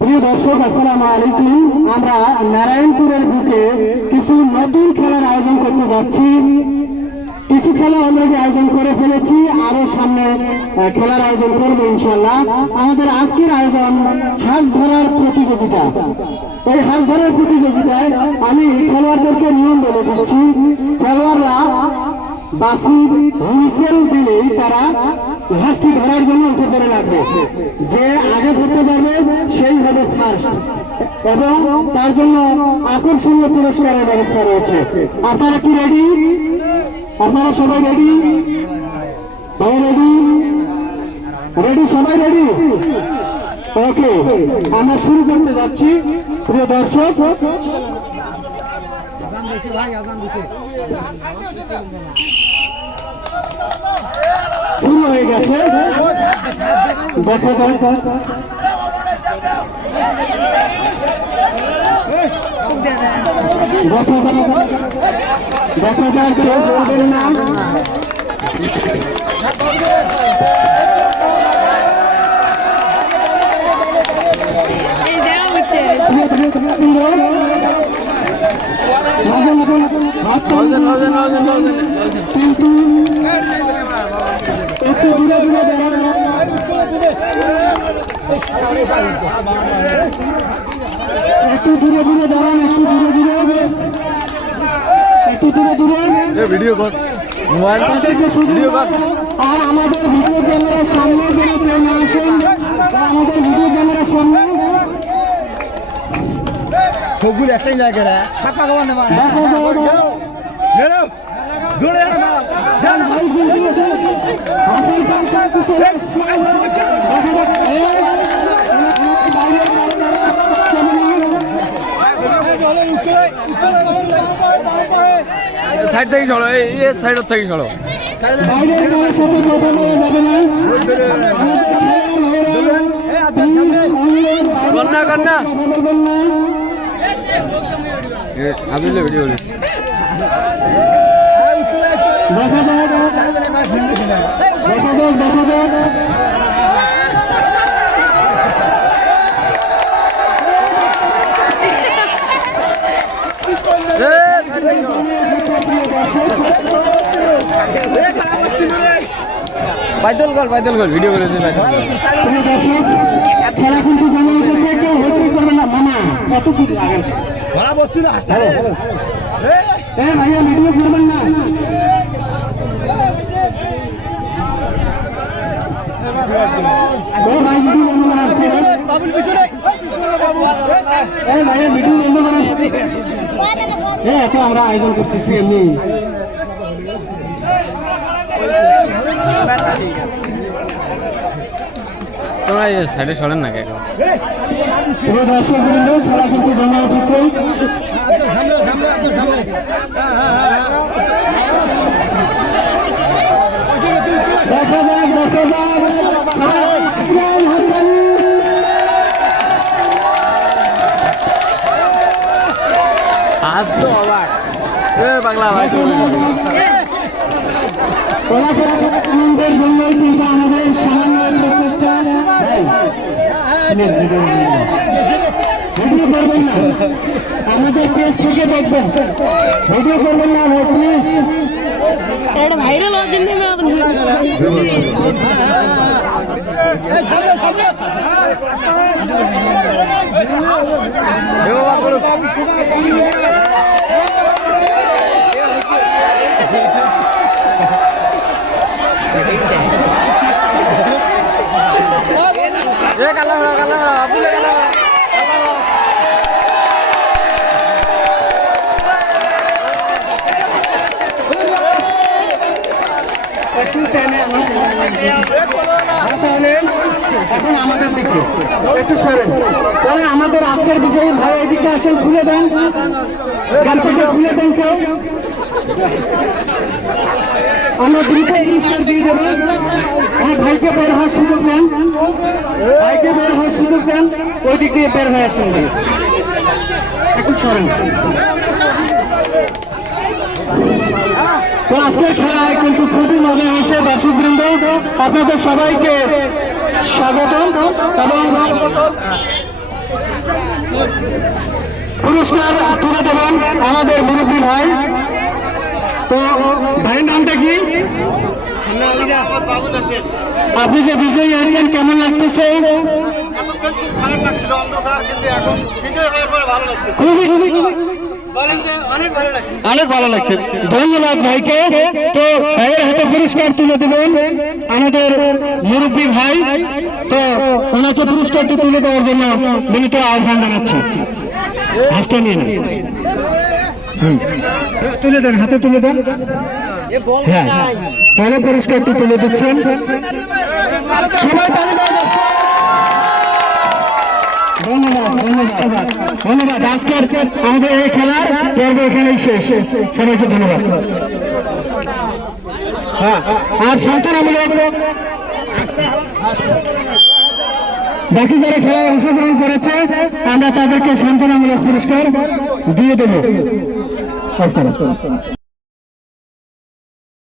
প্রিয় দর্শক, আসসালামু আলাইকুম। আমরা নারায়ণপুরের বুকে কিছু নতুন খেলার আয়োজন করতে যাচ্ছি। কিছু খেলা অলরেডি আয়োজন করে ফেলেছি, আরো সামনে খেলার আয়োজন করবো ইনশাল্লাহ। আমাদের আজকের আয়োজন হাঁস ধরার প্রতিযোগিতা। এই হাঁস ধরার প্রতিযোগিতায় আমি খেলোয়াড়দেরকে নিয়ম বলে দিচ্ছি। খেলোয়াড়রা বাসির হুইসেল দিলেই তারা হাঁসটি ধরার জন্য উঠে পড়ে লাগবে। যে আগে ধরতে পারবে সেই হবে ফার্স্ট, এবং তার জন্য আকর্ষণীয় পুরস্কারের ব্যবস্থা রয়েছে। আপনারা কি রেডি? আপনারা সবাই রেডি? সবাই রেডি? রেডি? সবাই রেডি? ওকে, আমরা শুরু করতে যাচ্ছি। প্রিয় দর্শক, শুরু হয়ে গেছে। দেখা যাক কেউ বলবেন না। কিন্তু একটু দূরে দূরে দাঁড়ানো, একটু দূরে দূরে দাঁড়ান, একটু দূরে দূরে ভিডিও কর, মোবাইল ভিডিও কর। আর আমাদের ভিডিও ক্যামেরার সামনে যেন কেউ না আসেন, আমাদের ভিডিও ক্যামেরার সামনে সবগুলো একটাই জায়গায় থাকা খাওয়া নেবা জোরে সাইড থেকে সরো, এই সাইডের থেকে সরো। কন্যা কন্যা আবিলে ভিডিও করি। দেখা যাক, পাইতল কর ভিডিও করেছে। খেলা কিন্তু জানা উঠেছে, কেউ হচ্ছে করবে না। মামা কত কিছু আগে ভাইয়া ভিডিও করবেন না। ভাই ভিডিও বন্ধ করেন, ভাইয়া ভিডিও বন্ধ করেন। এত আমরা আয়োজন করতেছি এমনি। তোমরা এই সাইডে সরেন না কেন? দর্শক বৃন্দ, খেলা কিন্তু জমা উঠেছে। দেখা যাক আজ তো অবাক বাংলা ভাই। আনন্দের জন্যই কিন্তু আমাদের সামান্য প্রচেষ্টা। ভিডিও করবেন না, আমাদের পেজ থেকে দেখবেন। ভিডিও করবেন না ভাই, প্লিজ। এটা ভাইরাল হওয়ার জন্য এখন আমাদের দিকে একটু সরেন। পরে আমাদের আজকের বিজয়ী ভাই এদিকে আসেন, খুলে দেন, গান থেকে খুলে দেন কেউ। আমরা দ্রুত পুরস্কার দিয়ে দেবেন। ভাইকে বের হওয়ার সুযোগ দেন, ভাইকে বের হওয়ার সুযোগ দেন, ওই দিক দিয়ে বের হয়ে আসেন। একটু সরেন। তো আজকের খেলায় কিন্তু খুবই মজা হয়েছে। দর্শকবৃন্দ, আপনাদের সবাইকে স্বাগত। এবং পুরস্কার তুলে দেবেন আমাদের মুরব্বী ভাই। তো ভাইয়ের নামটা কি? আপনি যে বিজয়ী হয়েছেন কেমন লাগতেছে? অনেক ভালো লাগছে। ধন্যবাদ ভাইকে। তো ভাইয়ের হাতে পুরস্কার তুলে দেবেন আমাদের মুরব্বী ভাই। তো ওনাকে পুরস্কারটি তুলে দেওয়ার জন্য বিনীত আহ্বান জানাচ্ছি। হাতটা নিয়ে নেন, তুলে দেন, হাতে তুলে দেন। হ্যাঁ, তাহলে পুরস্কারটি তুলে দিচ্ছেন। সবাই তালি দেওয়া যাচ্ছে। ধন্যবাদ ধন্যবাদ ধন্যবাদ। আজকের আমাদের এই খেলার পর্ব এখানেই শেষ। সবাইকে ধন্যবাদ। হ্যাঁ, আর সান্ত্বনামূলক বাকি যারা খেলায় অংশগ্রহণ করেছে আমরা তাদেরকে সান্ত্বনামূলক পুরস্কার দিয়ে দেব।